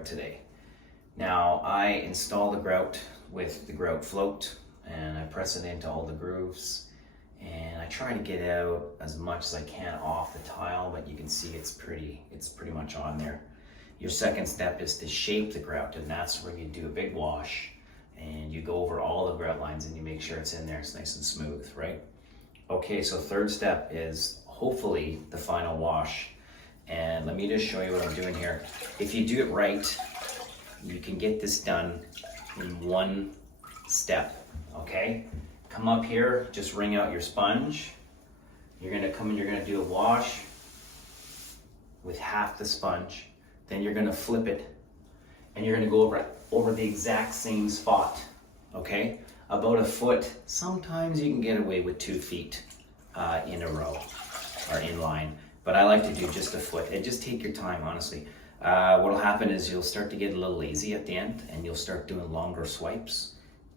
grout today. Now I install the grout with the grout float and I press it into all the grooves and I try to get out as much as I can off the tile, but you can see it's pretty much on there. Your second step is to shape the grout, and that's where you do a big wash and you go over all the grout lines and you make sure it's in there, it's nice and smooth, right? Okay, so third step is hopefully the final wash. And let me just show you what I'm doing here. If you do it right, you can get this done in one step, okay? Come up here, just wring out your sponge. You're gonna come and you're gonna do a wash with half the sponge. Then you're gonna flip it and you're gonna go over the exact same spot, okay? About a foot. Sometimes you can get away with 2 feet in a row or in line, but I like to do just a foot. And just take your time, honestly. What'll happen is you'll start to get a little lazy at the end and you'll start doing longer swipes,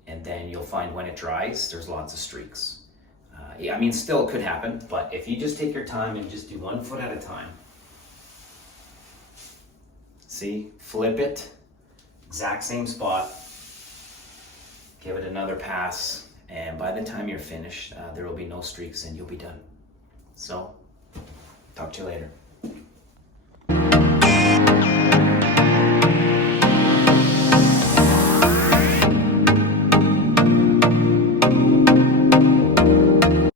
and then you'll find when it dries, there's lots of streaks. I mean, still it could happen, but if you just take your time and just do 1 foot at a time. See, flip it, exact same spot, give it another pass, and by the time you're finished, there will be no streaks and you'll be done. So, talk to you later.